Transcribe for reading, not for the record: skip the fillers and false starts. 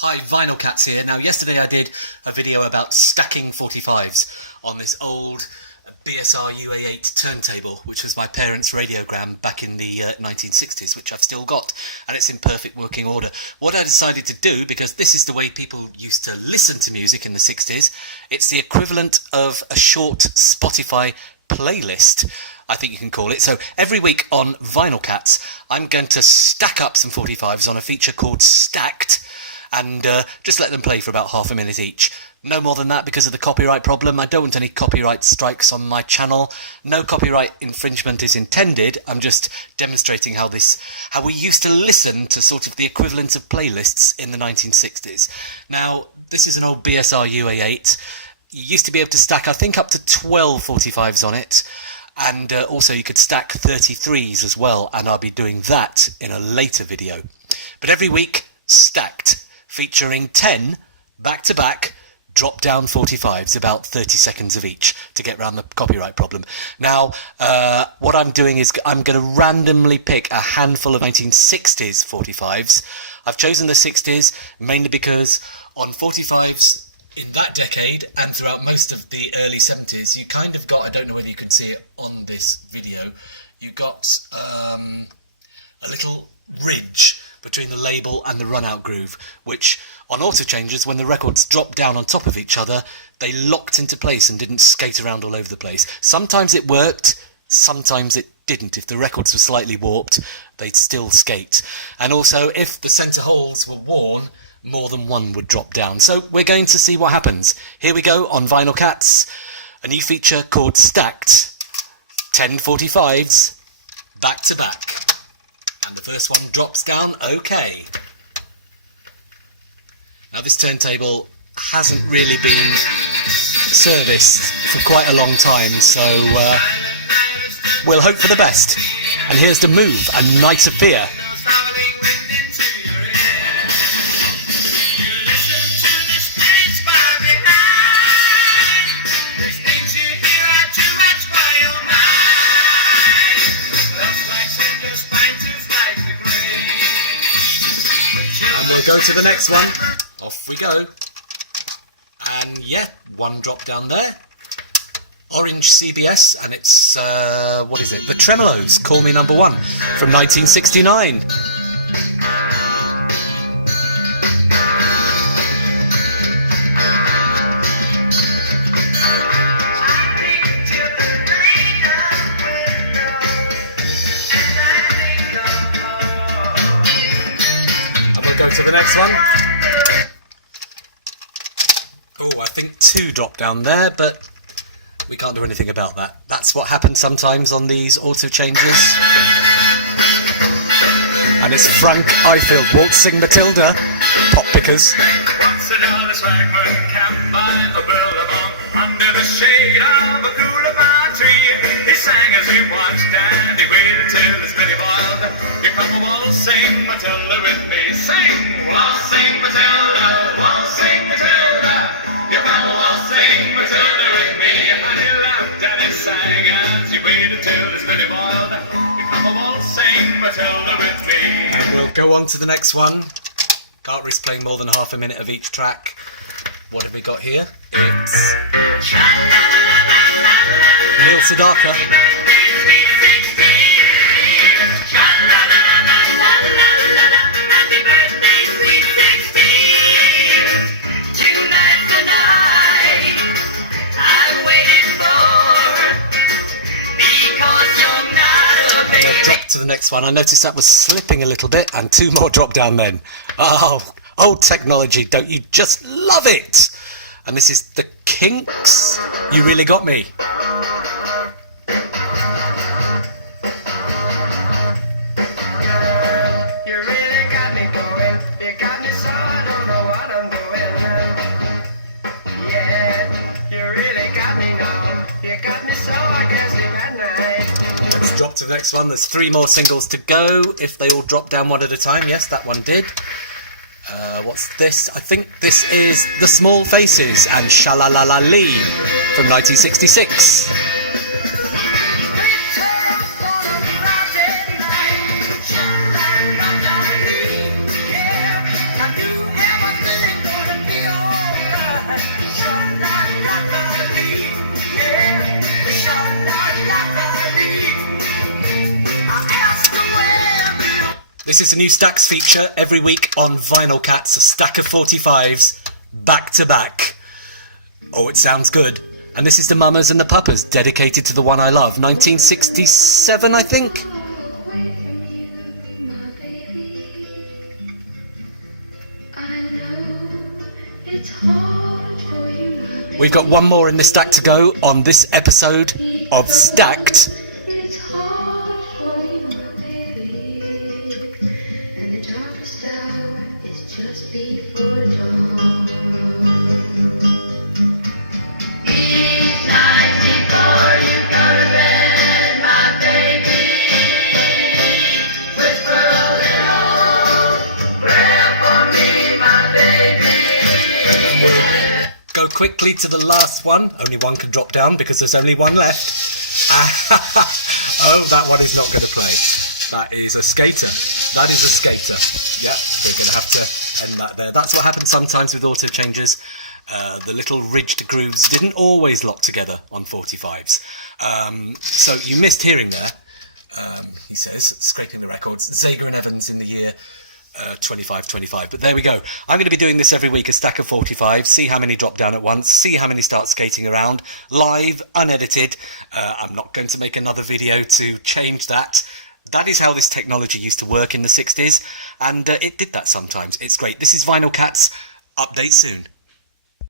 Hi, Vinyl Cats here. Now, yesterday I did a video about stacking 45's on this old BSR UA8 turntable, which was my parents' radiogram back in the 1960s, which I've still got, and it's in perfect working order. What I decided to do, because this is the way people used to listen to music in the 60s, it's the equivalent of a short Spotify playlist, I think you can call it. So every week on Vinyl Cats, I'm going to stack up some 45's on a feature called Stacked, and just let them play for about half a minute each. No more than that because of the copyright problem. I don't want any copyright strikes on my channel. No copyright infringement is intended. I'm just demonstrating how we used to listen to sort of the equivalent of playlists in the 1960s. Now, this is an old BSR UA8. You used to be able to stack, I think, up to 12 45's on it. And also you could stack 33's as well, and I'll be doing that in a later video. But every week, Stacked, featuring 10 back-to-back drop-down 45's, about 30 seconds of each, to get around the copyright problem. Now, what I'm doing is I'm going to randomly pick a handful of 1960s 45's. I've chosen the 60s mainly because on 45's in that decade and throughout most of the early 70s, you kind of got, I don't know whether you can see it on this video, you got a little ridge between the label and the run-out groove, which on auto changes, when the records dropped down on top of each other, they locked into place and didn't skate around all over the place. Sometimes it worked, sometimes it didn't. If the records were slightly warped, they'd still skate. And also, if the centre holes were worn, more than one would drop down. So we're going to see what happens. Here we go on Vinyl Cats, a new feature called Stacked. 10 45's back to back. And the first one drops down, okay. Now this turntable hasn't really been serviced for quite a long time, so we'll hope for the best. And here's the move, A Night of Fear. Go to the next one. Off we go. And yeah, one drop down there. Orange CBS, and it's what is it? The Tremolos, Call Me Number One, from 1969. To the next one. Oh, I think two drop down there, but we can't do anything about that. That's what happens sometimes on these auto changes. And it's Frank Ifield waltzing Matilda, Pop Pickers. Once another swagman camped by the billabong under the shade of a coolabah tree. He sang as he watched and he waited till his belly boiled. Here come a waltzing Matilda with me. Sing, waltzing Matilda, waltzing Matilda. Here come a waltzing Matilda with me. And he laughed and he sang as he waited till his belly boiled. Here come a waltzing Matilda with me. And we'll go on to the next one. Can't risk playing more than half a minute of each track. What have we got here? It's Neil Sedaka. To the next one. I noticed that was slipping a little bit, and two more drop down then. Oh, old technology, don't you just love it? And this is the Kinks. You Really Got Me. Drop to the next one. There's three more singles to go if they all drop down one at a time. Yes, that one did. What's this? I think this is The Small Faces and Sha-La-La-La-Lee from 1966. This is a new stacks feature every week on Vinyl Cats, a stack of 45s, back to back. Oh, it sounds good. And this is the Mamas and the Papas, dedicated to the one I love. 1967, I think? We've got one more in the stack to go on this episode of Stacked. Quickly to the last one. Only one can drop down because there's only one left. Oh, that one is not going to play. That is a skater. That is a skater. Yeah, we're going to have to end that there. That's what happens sometimes with auto changes. The little ridged grooves didn't always lock together on 45s. So you missed hearing there. He says, scraping the records. Zager and Evans in the year 25, but there we go. I'm going to be doing this every week, a stack of 45, see how many drop down at once, see how many start skating around, live, unedited. I'm not going to make another video to change that. That is how this technology used to work in the 60s, and it did that sometimes. It's great. This is Vinyl Cats. Update soon.